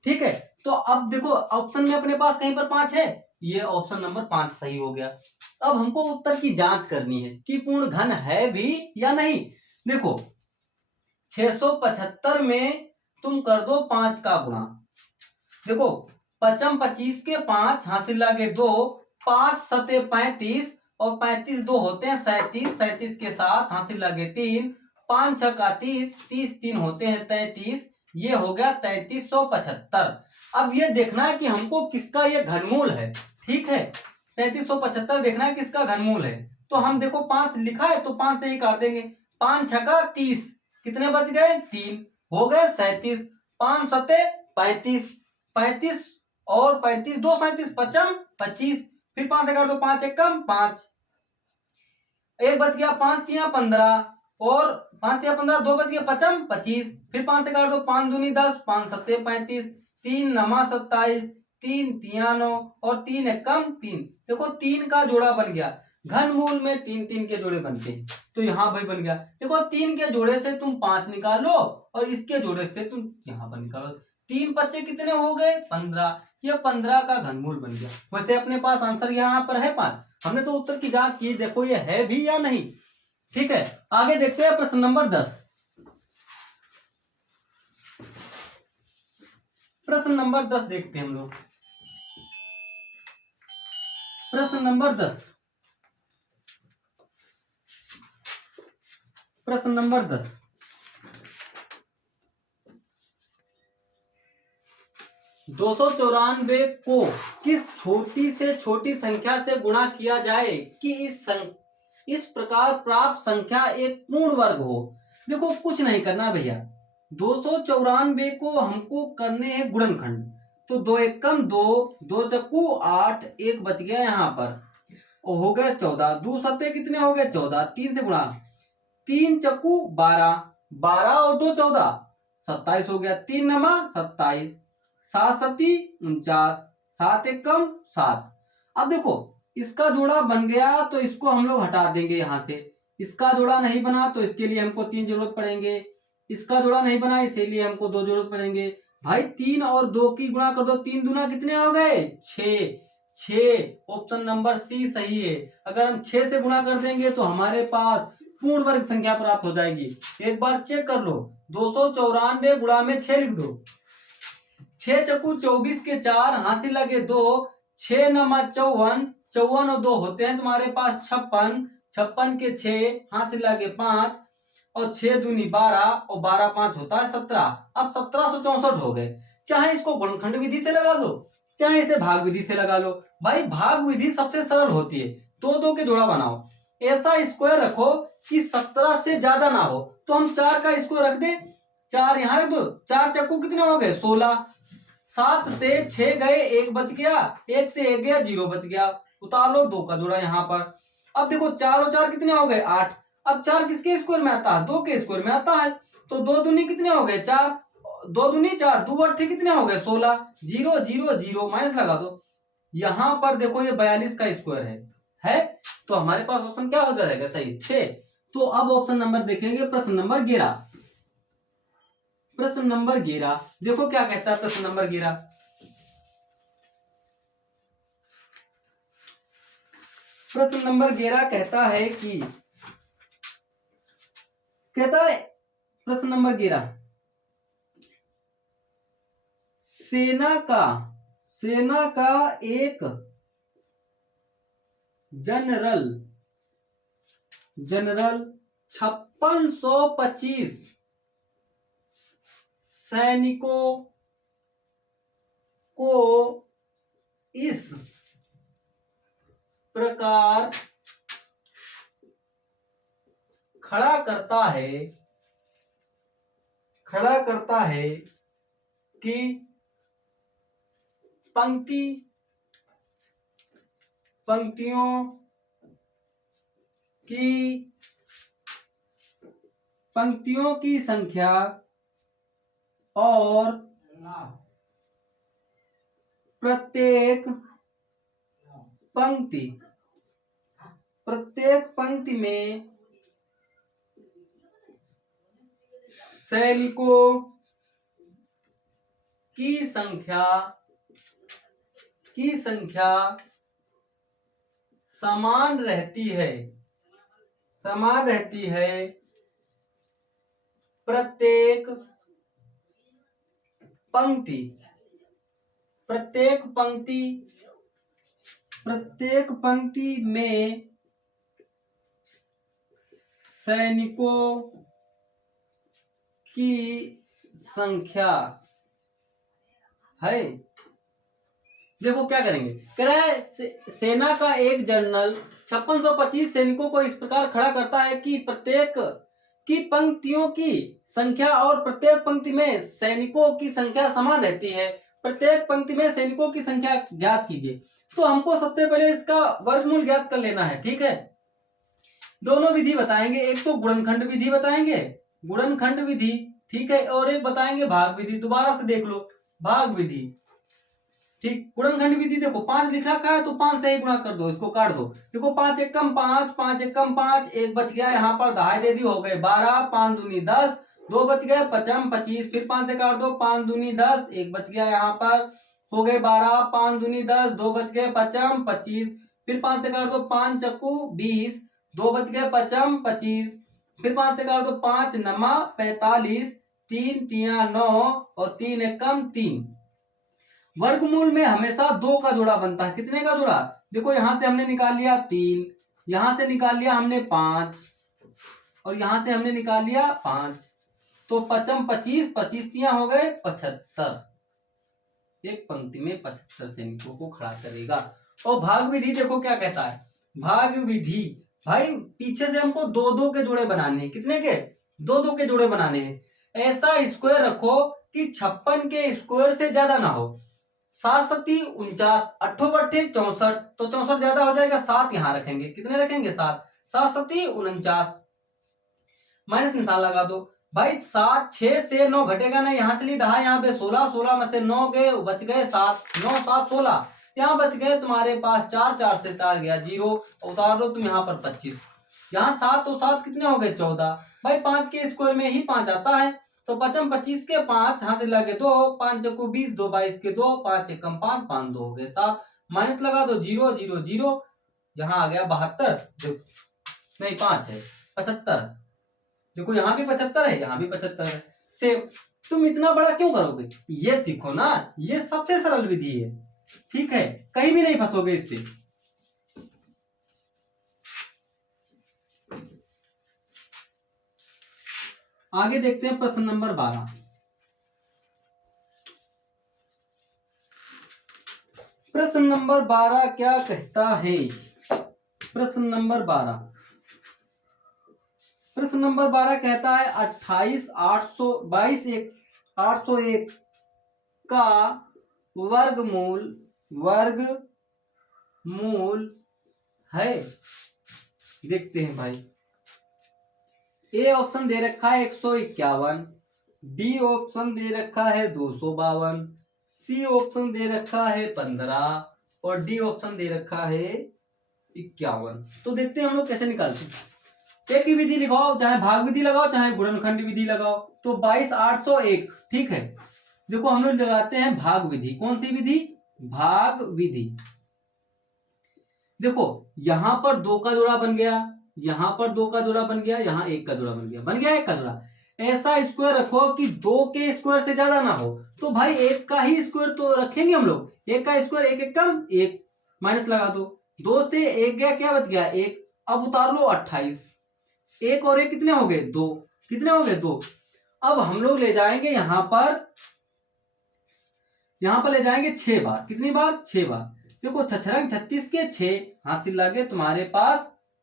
ठीक है, तो अब देखो ऑप्शन में अपने पास कहीं पर 5 है, ये ऑप्शन नंबर 5 सही हो गया। अब हमको उत्तर की जांच करनी है कि पूर्ण घन है भी या नहीं। देखो 675 में तुम कर दो 5 का गुणा। देखो 5 25 के 5, हासिल लागे 2, 5 सते 35 और 35 दो होते हैं 37, 37 के साथ हासिल लगे 3, 5 छक्का 30, 30 3 होते हैं 33, ये हो गया 3375। अब ये देखना है कि हमको किसका ये घनमूल है, ठीक है। 3375 देखना है किसका घनमूल है। तो हम देखो 5 लिखा है तो 5 से ही काट देंगे। 5 छक्का 30, कितने बच गए 3, हो गए 37, 5 सते 35, 35 और 35 दो 37 पचम 25, फिर 5 से काट दो 5 एक कम 5, एक बच गया 5 तिया 15 और 5 तिया 15 दो बच गया पचम 25, फिर 5 से काट दो 5 दूनी 10, 5 सत्ते 35, 3 नमा 27, 3 तिया 9 और 3 एक कम 3। देखो 3 का जोड़ा बन गया। घनमूल में 3 3 के जोड़े बनते हैं, तो यहाँ भाई बन गया। देखो 3 के जोड़े से तुम 5 निकालो और इसके जोड़े से तुम यहाँ पर निकालो। 3 पत्ते कितने हो गए 15, ये 15 का घनमूल बन गया। वैसे अपने पास आंसर यहाँ पर है 5। हमने तो उत्तर की जांच की, देखो ये है भी या नहीं, ठीक है। आगे देखते हैं प्रश्न नंबर 10। प्रश्न नंबर 10 देखते हैं हम लोग। प्रश्न नंबर 10, प्रश्न नंबर 10, दो सौ चौरानवे को किस छोटी से छोटी संख्या से गुणा किया जाए कि इस प्रकार प्राप्त संख्या एक पूर्ण वर्ग हो। देखो कुछ नहीं करना भैया, 294 को हमको करने हैं गुणनखंड। तो 2 एकम 2, 2 चक्कू 8, एक बच गया यहाँ पर और हो गए 14, 2 सत्ते कितने हो गए 14, 3 से गुणा, 3 चक्कू 12, 12 और 2 14, 27 हो गया, 3 नमा 27, 7 सती 49, 7 एकम 7। अब देखो इसका जोड़ा बन गया तो इसको हम लोग हटा देंगे यहाँ से। इसका जोड़ा नहीं बना तो इसके लिए हमको 3 जरूरत पड़ेंगे। इसका जोड़ा नहीं बना इसीलिए हमको 2 जरूरत पड़ेंगे। भाई 3 और 2 की गुणा कर दो, 3 दूना कितने हो गए 6, 6 ऑप्शन नंबर सी सही है। अगर हम 6 से गुणा कर देंगे तो हमारे पास पूर्ण वर्ग संख्या प्राप्त हो जाएगी। एक बार चेक कर लो, 294 गुणा में 6 लिख दो, 6 चक्कू 24 के 4 हाथी लगे 2, 6 नमा 54, 54 और 2 होते हैं तुम्हारे पास 56, 56 के 6 हाथी लगे 5 और 6 दूनी 12 और 12 5 होता है 17। अब 1764 हो गए। चाहे इसको गुणनखंड विधि से लगा लो चाहे इसे भाग विधि से लगा लो। भाई भाग विधि सबसे सरल होती है, 2 2 के जोड़ा बनाओ, ऐसा स्क्वायर रखो कि 17 से ज्यादा ना हो। तो हम 4 का स्क्वायर रख दे, 4 यहाँ रख दो, 4 चक्कू कितने हो गए 16, 7 से 6 गए 1 बच गया, 1 से 1 गया 0 बच गया, उतार लो 2 का जोड़ा यहाँ पर। अब देखो 4 और 4 कितने हो गए 8। अब 4 किसके स्क्वायर में आता है 2 के स्क्वायर में आता है। तो 2 दूनी कितने हो गए 4, 2 दूनी 4, 2 अट्ठे कितने हो गए 16, 0 0 0 माइनस लगा दो। यहाँ पर देखो ये 42 का स्क्वायर है तो हमारे पास ऑप्शन क्या हो जाएगा सही 6। तो अब ऑप्शन नंबर देखेंगे प्रश्न नंबर 11। प्रश्न नंबर 11 देखो क्या कहता है प्रश्न नंबर 11। प्रश्न नंबर 11 कहता है कि प्रश्न नंबर 11, सेना का एक जनरल 5625 सैनिकों को इस प्रकार खड़ा करता है कि पंक्तियों की संख्या और प्रत्येक पंक्ति में सैनिकों की संख्या समान रहती है प्रत्येक पंक्ति प्रत्येक पंक्ति में सैनिकों की संख्या है। देखो क्या करेंगे, कह रहा है सेना का एक जनरल 5625 सैनिकों को इस प्रकार खड़ा करता है कि प्रत्येक की पंक्तियों की संख्या और प्रत्येक पंक्ति में सैनिकों की संख्या समान रहती है। प्रत्येक पंक्ति में सैनिकों की संख्या ज्ञात कीजिए। तो हमको सबसे पहले इसका वर्गमूल ज्ञात कर लेना है। ठीक है, दोनों विधि बताएंगे, एक तो गुणनखंड विधि बताएंगे, गुणनखंड विधि, ठीक है, और एक बताएंगे भाग विधि। दोबारा से देख लो, भाग विधि, ठीक। गुणनखंड विधि देखो 5 लिख रखा है तो 5 से ही गुणा कर दो, इसको काट दो। देखो 5 एकम 5, 5 एकम 5, एक बच गया, यहाँ पर दहाई दे दी, हो गए 12, 5 दूनी 10, 2 बच गए, पचम 25, फिर 5 से काट दो, 5 दूनी 10, एक बच गया, यहाँ पर हो गए 12, 5 दूनी 10, 2 बच गए, पचम 25, फिर 5 से काट दो, 5 चक्कू 20, 2 बच गए, पचम 25, फिर 5 से काट दो, 5 नमा 45, 3 तिया 9 और 3 एकम 3। वर्गमूल में हमेशा 2 का जोड़ा बनता है। कितने का जोड़ा? देखो यहां से हमने निकाल लिया 3, यहां से निकाल लिया हमने 5 और यहां से हमने निकाल लिया 5, तो पचम 25, 25 तिया हो गए 75। एक पंक्ति में 75 सैनिकों को खड़ा करेगा। और भाग विधि देखो क्या कहता है, भाग विधि भाई पीछे से हमको 2-2 के जोड़े बनाने हैं। कितने के? 2-2 के जोड़े बनाने हैं। ऐसा स्क्वायर रखो कि 56 के स्क्वायर से ज्यादा ना हो। 7 सती 49, 8 बट्ठे 64, तो 64 ज्यादा हो जाएगा, 7 यहां रखेंगे। कितने रखेंगे? 7, 7 सती 49, माइनस निशान लगा दो भाई। 7, 6 से 9 घटेगा ना, यहाँ से ली दहा, यहाँ पे 16, 16 में से 9 गए, बच गए 7, 9 7 16, यहाँ बच गए तुम्हारे पास 4, 4 से 4 गया 0, उतार दो तुम यहाँ पर 25, यहाँ 7 और 7 कितने हो गए 14। भाई 5 के स्क्वायर में ही 5 आता है, तो पचम 25 के 5, यहाँ से लगे 2, 5 चक्कू 20, 2 22 के 2, 5 एकम 5, 5 2 हो गए 7, माइनस लगा दो 0 0 0, यहाँ आ गया 72, नहीं 5 है 75। देखो यहाँ भी 75 है, यहाँ भी 75 है। से तुम इतना बड़ा क्यों करोगे? ये सीखो ना, ये सबसे सरल विधि है। ठीक है, कहीं भी नहीं फंसोगे इससे। आगे देखते हैं प्रश्न नंबर 12। प्रश्न नंबर 12 क्या कहता है? प्रश्न नंबर 12, प्रश्न नंबर 12 कहता है 22 801 का वर्गमूल है। देखते हैं भाई, ए ऑप्शन दे रखा है 151, बी ऑप्शन दे रखा है 252, सी ऑप्शन दे रखा है 15 और डी ऑप्शन दे रखा है 51। तो देखते हैं हम लोग कैसे निकालते हैं। एक ही विधि लगाओ, चाहे भाग विधि लगाओ चाहे गुणनखंड विधि लगाओ। तो 22 801, ठीक है। देखो हम लोग लगाते हैं भाग विधि। कौन सी विधि? भाग विधि। देखो यहां पर 2 का जोड़ा बन गया, यहां पर 2 का जोड़ा बन गया, यहां 1 का जोड़ा बन गया, बन गया 1 का जोड़ा। ऐसा स्क्वायर रखो कि 2 के स्क्वायर से ज्यादा ना हो। तो भाई 1 का ही स्क्वायर तो रखेंगे हम लोग। 1 का स्क्वायर 1 1 कम 1, माइनस लगा दो, 2 से 1 गया, क्या बच गया 1। अब उतार लो 28, 1 और 1 कितने हो गए 2, कितने हो गए 2। अब हम लोग ले जाएंगे यहां पर ले जाएंगे 6 बार। कितनी बार? 6 बार। देखो 6 36 के 6 हासिल लगे तुम्हारे पास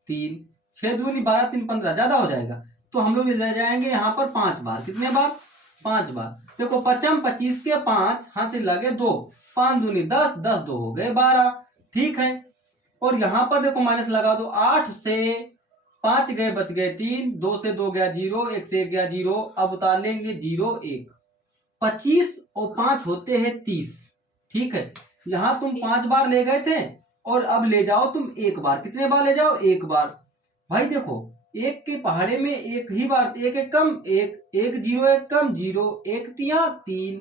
3, 6 दूनी 12 3 15 ज्यादा हो जाएगा, तो हम लोग ले जाएंगे यहाँ पर 5 बार। कितने बार? 5 बार। देखो पचम 25 के 5 हासिल लगे 2, 5 दूनी 10, 10 2 हो गए 12, ठीक है। और यहाँ पर देखो माइनस लगा दो, 8 से 5 गए, बच गए 3, 2 से 2 गया 0, 1 से 1 गया 0, अब उतार लेंगे 0 1। 25 और 5 होते हैं 30, ठीक है। यहां तुम 5 बार ले गए थे और अब ले जाओ तुम 1 बार। कितने बार ले जाओ? 1 बार। भाई देखो 1 के पहाड़े में 1 ही बार, 1 1 कम 1, 1 0 1 कम 0, 1 तिया 3,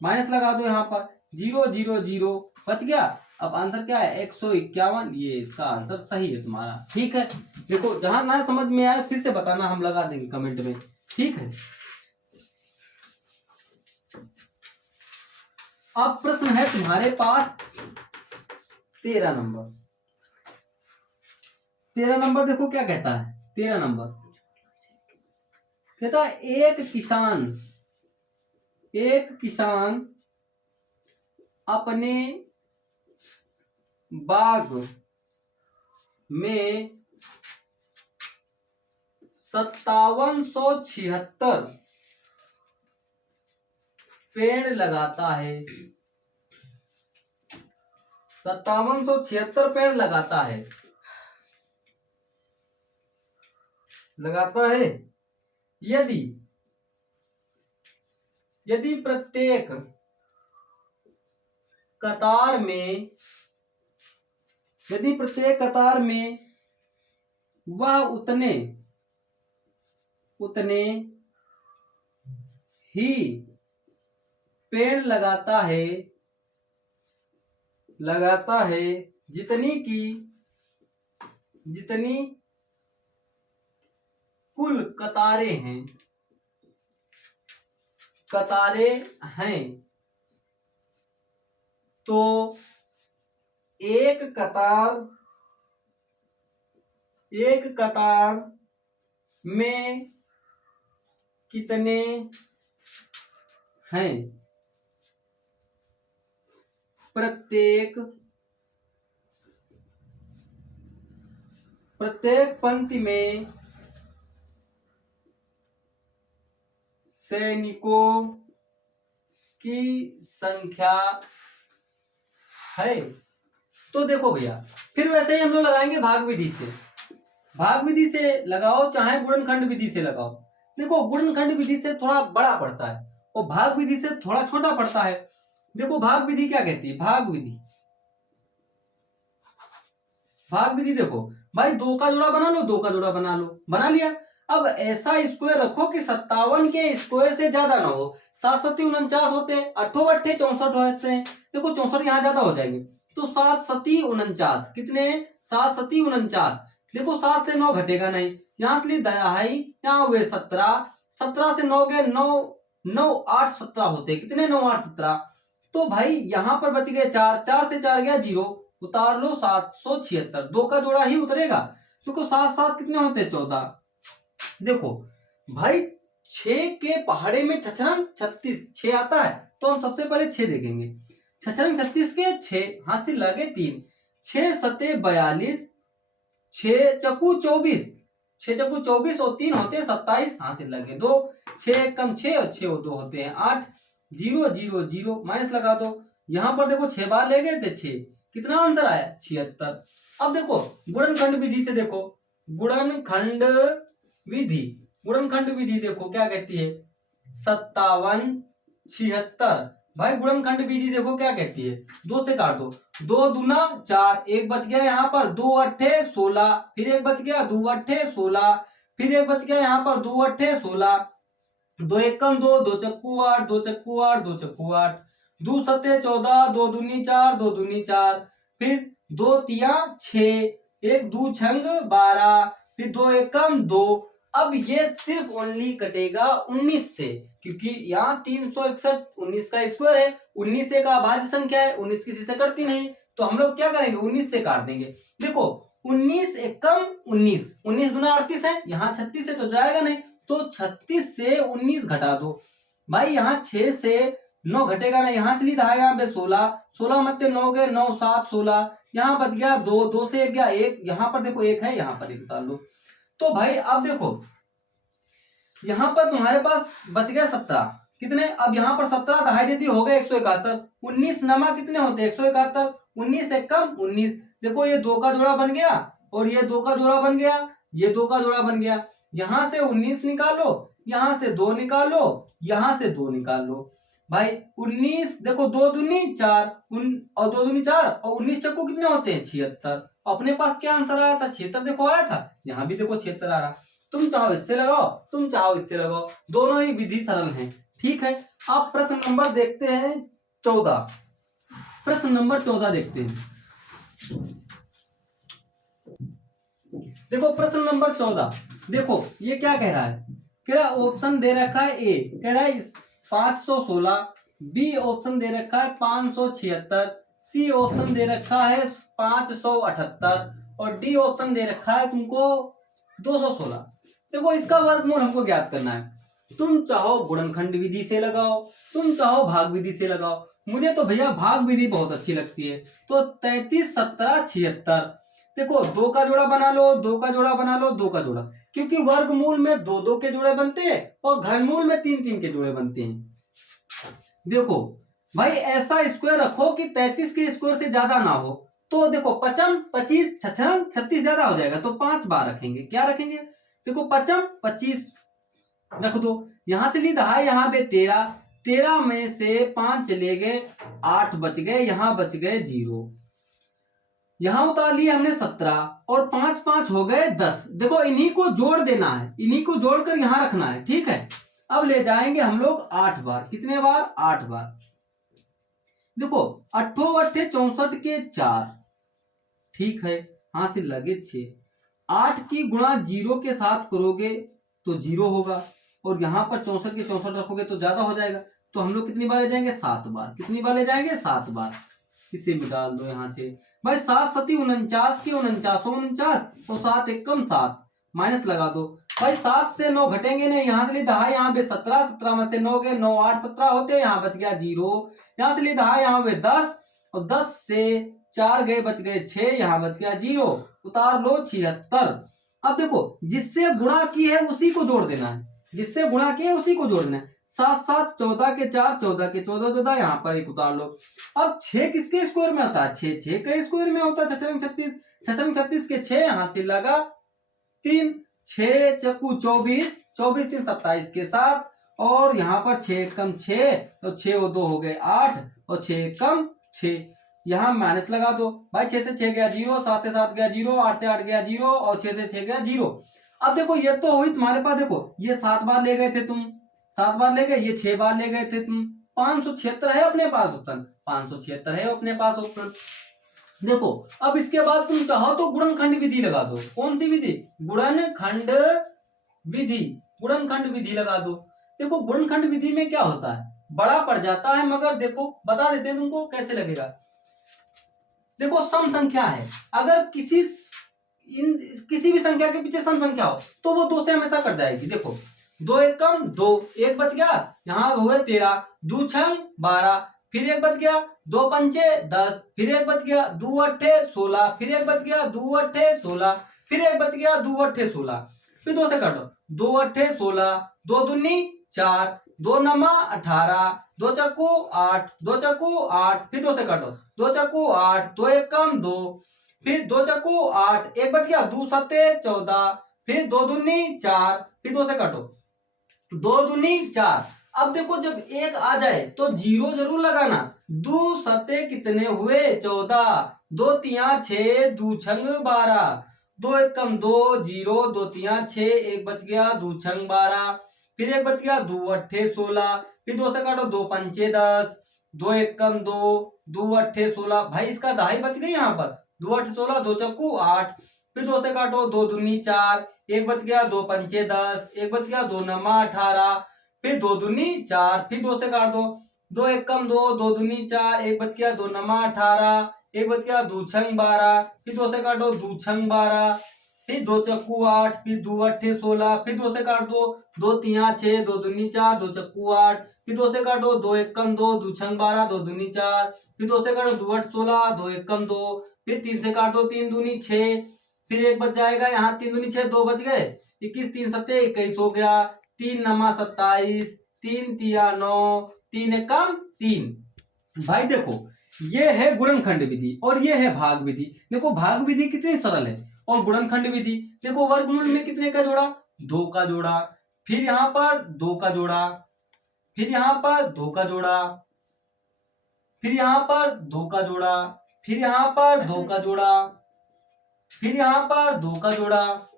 माइनस लगा दो यहाँ पर 0 0 0, बच गया। अब आंसर क्या है? 151। ये इसका आंसर सही है तुम्हारा, ठीक है। देखो जहां ना समझ में आए फिर से बताना, हम लगा देंगे कमेंट में, ठीक है। अब प्रश्न है तुम्हारे पास 13 नंबर। 13 नंबर देखो क्या कहता है। 13 नंबर कहता है एक किसान अपने बाग में 5776 पेड़ लगाता है। 5776 पेड़ लगाता है। यदि प्रत्येक कतार में वह उतने ही पेड़ लगाता है जितनी कुल कतारें हैं, तो एक कतार में कितने हैं? प्रत्येक पंक्ति में सैनिकों की संख्या है। तो देखो भैया, फिर वैसे ही हम लोग लगाएंगे भाग विधि से लगाओ चाहे गुणनखंड विधि से लगाओ। देखो गुणनखंड विधि से थोड़ा बड़ा पड़ता है और भाग विधि से थोड़ा छोटा पड़ता है। देखो भाग विधि क्या कहती है। भाग विधि देखो भाई, 2 का जोड़ा बना लो, 2 का जोड़ा बना लिया। अब ऐसा स्क्वायर रखो कि 57 के स्क्वायर से ज्यादा ना हो। 7 7 49 होते हैं, 8 8 64 होते हैं। देखो 64 यहाँ ज्यादा हो जाएंगे, तो 7 7 49 कितने? 7 7 49। देखो 7 से 9 घटेगा नहीं, यहाँ से दहाई, यहाँ हुए 17, 17 से 9 गए 9 9 8 17 होते। कितने? 9 8 17। तो भाई यहाँ पर बच गए 4, 4 से 4 गया 0, उतार लो 776। 2 का जोड़ा ही उतरेगा। देखो 7 7 कितने होते? 14। देखो भाई 6 के पहाड़े में छछरंग 36 6 आता है, तो हम सबसे पहले 6 देखेंगे। छछरंग 36 के 6 हाथ से लगे 3, 6 सते 42, 6 चक्कू 24, 6 चक्कू 24 और 3 होते हैं 27, हाथ से लगे 2, 6 कम 6 और 6 और 2 होते हैं 8, 0 0 0 माइनस लगा दो। यहाँ पर देखो 6 बार ले गए थे 6, कितना आंसर आया? 76। अब देखो गुणनखंड विधि से देखो, गुणनखंड विधि देखो क्या कहती है। 57 76। भाई गुणनखंड विधि देखो क्या कहती है। 2 से काट दो, 2 दूना 4, एक बच गया यहाँ पर 2 8 16, फिर एक बच गया 2 8 16, फिर एक बच गया यहाँ पर 2 8 16, 2 1 कम 2, 2 चक्कू 8, 2 चक्कू 8, 2 चक्कू 8, 2 सते 14, 2 दूनी 4, 2 दूनी 4, फिर 2 तिया 6, 1 2 छंग 12, फिर 2 1 कम 2। अब ये सिर्फ ओनली कटेगा 19 से, क्योंकि यहाँ 361 19 का स्क्वायर है, 19 एक अभाज्य संख्या है, 19 किसी से कटती नहीं, तो हम लोग क्या करेंगे 19 से काट देंगे। देखो 19 एक कम 19, 19 दूना 38 है, यहाँ 36 है तो जाएगा नहीं, तो 36 से 19 घटा दो। भाई यहाँ 6 से 9 घटेगा नहीं, यहाँ से ली था यहाँ पे 16, 16 मत 9 गए 9 7 16, यहाँ बच गया 2, 2 से 1 गया 1, यहाँ पर देखो 1 है, यहाँ पर 1 उतार लो। तो भाई अब देखो यहाँ पर तुम्हारे पास बच गया 17, कितने? अब यहाँ पर 17 दहाई देती हो गए 171, 19 नमा कितने होते? 171, 19 एक कम 19। देखो ये 2 का जोड़ा बन गया और ये 2 का जोड़ा बन गया, ये 2 का जोड़ा बन गया। यहाँ से 19 निकालो, यहाँ से 2 निकालो, यहाँ से 2 निकाल लो। भाई 19 देखो 2 दूनी 4 और 2 दूनी 4 और 19 चक्कू कितने होते हैं? 76। अपने पास क्या आंसर आया था? 76 देखो आया था, यहाँ भी देखो 76 आ रहा। तुम चाहो इससे लगाओ, तुम चाहो इससे लगाओ, दोनों ही विधि सरल हैं। ठीक है, आप प्रश्न नंबर देखते हैं 14। प्रश्न नंबर 14 देखते हैं। देखो प्रश्न नंबर 14, देखो ये क्या कह रहा है। कह रहा ऑप्शन दे रखा है ए, कह रहा है 516, बी ऑप्शन दे रखा है 576, सी ऑप्शन दे रखा है 578 और डी ऑप्शन दे रखा है तुमको 216। देखो इसका वर्गमूल हमको ज्ञात करना है। तुम चाहो गुणनखंड विधि से लगाओ, तुम चाहो भाग विधि से लगाओ। मुझे तो भैया भाग विधि बहुत अच्छी लगती है। तो 33 17 76। देखो दो का जोड़ा बना लो, दो का जोड़ा बना लो, दो का जोड़ा, क्योंकि वर्गमूल में दो दो के जोड़े बनते हैं और घनमूल में तीन तीन के जोड़े बनते हैं। देखो भाई ऐसा स्क्वायर रखो कि 33 के स्क्वायर से ज्यादा ना हो। तो देखो 55 25 छछरम 36 ज्यादा हो जाएगा, तो 5 बार रखेंगे। क्या रखेंगे? देखो 55 25 रख दो, यहां से ली दहाई, यहाँ पे 13, 13 में से 5 चले गए, 8 बच गए, यहां बच गए 0। यहां उतार लिए हमने 17 और 5 5 हो गए 10। देखो इन्हीं को जोड़ देना है, इन्हीं को जोड़कर यहां रखना है, ठीक है। अब ले जाएंगे हम लोग 8 बार। कितने बार? 8 बार। देखो 8 8 64 के 4, ठीक है, हाथ से लगे 6। 8 की गुणा 0 के साथ करोगे तो 0 होगा, और यहां पर 64 के 64 रखोगे तो ज्यादा हो जाएगा। तो हम लोग कितनी बार ले जाएंगे? 7 बार। कितनी बार ले जाएंगे? 7 बार। इसे भी डाल दो यहां से भाई। 7 7 49 के 49 तो 7 एकम 7, माइनस लगा दो भाई। 7 से 9 घटेंगे नहीं, यहाँ से ली दहाई, यहाँ पे 17, 17 में से 9 गए, 9 8 17 होते, यहाँ बच गया 0। यहाँ से ली दहाई, यहाँ पे 10 और 10 से 4 गए, बच गए 6, यहाँ बच गया 0। उतार लो 76। अब देखो जिससे गुणा की है उसी को जोड़ देना है, जिससे गुणा की है उसी को जोड़ना है। 7 7 14 के 4, 14 के 14 14, यहाँ पर एक उतार लो। अब 6 किसके स्क्वायर में होता है? 6 6 के स्क्वायर में होता है। 6 36, 6 36 के 6, यहाँ से लगा 3, 6 चक्कू 24, 24 3 27 के 7, और यहाँ पर 6 कम 6, तो 6 और 2 हो गए 8, और 6 कम 6, यहाँ माइनस लगा दो भाई। 6 से 6 गया 0, 7 से 7 गया 0, 8 से 8 गया 0, और 6 से 6 गया 0। अब देखो ये तो हुई तुम्हारे पास। देखो ये 7 बार ले गए थे तुम, 7 बार ले गए, ये 6 बार ले गए थे तुम। 576 है अपने पास ऑप्शन, 576 है अपने पास ऑप्शन। देखो अब इसके बाद तुम चाहो तो गुणनखंड विधि लगा दो। कौन सी विधि? गुणनखंड विधि। गुणनखंड विधि लगा दो। देखो गुणनखंड विधि में क्या होता है, बड़ा पड़ जाता है, मगर देखो बता देते हैं तुमको कैसे लगेगा। देखो सम संख्या है, अगर किसी भी संख्या के पीछे सम संख्या हो तो वो 2 से हमेशा कट जाएगी। देखो 2 एक कम 2, 1 बच गया, यहाँ हुए 13, 2 छंग 12, फिर 1 बच गया, 2 पंचे 10, फिर 1 बच गया, 2 अट्ठे 16, फिर 1 बच गया, 2 अट्ठे 16, फिर 1 बच गया, 2 अट्ठे 16, फिर 2 से काटो, 2 अट्ठे 16, 2 दूनी 4, 2 नमा 18, 2 चक्कू 8, 2 चक्कू 8, फिर 2 से काटो, 2 चक्कू 8, 2 एक कम 2, फिर 2 चक्कू 8, 1 बच गया, 2 सत्ते 14, फिर 2 दूनी 4, फिर 2 से काटो, 2 दूनी 4। अब देखो जब 1 आ जाए तो 0 जरूर लगाना। 2 सत्ते कितने हुए? 14, 2 तिया 6, 2 छंग 12, 2 एक कम 2 0, 2 तिया 6, 1 बच गया, 2 छंग 12, फिर 1 बच गया, 2 अट्ठे 16, फिर 2 से काटो, 2 पंचे 10, 2 एक कम 2, 2 अट्ठे 16, भाई इसका दहाई बच गई यहाँ पर, 2 अट्ठे 16, 2 चक्कू 8, फिर 2 से काटो, 2 दूनी 4, 1 बच गया, 2 पंचे 10, 1 बच गया, 2 नमा 18, फिर 2 दूनी 4, फिर 2 से काट दो, 2 एक कम 2, 2 दूनी 4, 1 बच गया, 2 नमा 18, 1 बच गया, 2 छंग 12, फिर 2 से काटो, 2 छंग 12, फिर 2 चक्कू 8, फिर 2 अट्ठे 16, फिर 2 से काट दो, 2 तिया 6, 2 दूनी 4, 2 चक्कू 8, फिर 2 से काटो, 2 एक कम 2, 2 छंग 12, 2 दूनी 4, फिर 2 से काटो, 2 अट्ठ 16, 2 एक कम 2, फिर 3 से काट दो, 3 दूनी 6, फिर 1 बच जाएगा, यहाँ 3 दूनी 6, 2 बच गए, 21 3 सत्ते 21 हो गया, 3 नमा 27, 3 तिया 9, 3 एकम 3। भाई देखो ये है गुणनखंड विधि और ये है भाग विधि। देखो भाग विधि कितनी सरल है, और गुणनखंड विधि देखो वर्गमूल में कितने का जोड़ा? 2 का जोड़ा, फिर यहाँ पर 2 का जोड़ा, फिर यहाँ पर 2 का जोड़ा, फिर यहाँ पर 2 का जोड़ा, फिर यहाँ पर 2 का जोड़ा, फिर यहाँ पर 2 का जोड़ा,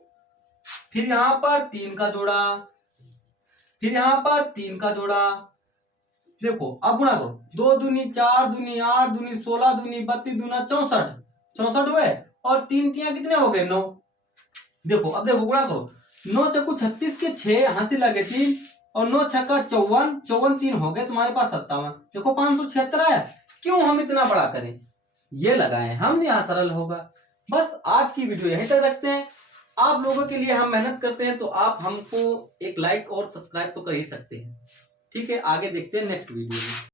फिर यहाँ पर 3 का जोड़ा, फिर यहाँ पर 3 का जोड़ा। देखो अब गुणा करो, 2 दूनी 4 दूनी 8 दूनी 16 दूनी 32 दूना 64, 64 हुए, और 3 तिया कितने हो गए? 9। देखो अब देखो गुणा करो, 9 चक्कू 36 के 6, हाथी लगे 3, और 9 छक्का 54, 54 3 हो गए तुम्हारे पास 57। देखो 576 है। क्यों हम इतना बड़ा करें? ये लगाएं, हम यहाँ सरल होगा। बस आज की वीडियो यहीं तक रखते हैं। आप लोगों के लिए हम मेहनत करते हैं, तो आप हमको एक लाइक और सब्सक्राइब तो कर ही सकते हैं। ठीक है, आगे देखते हैं नेक्स्ट वीडियो में।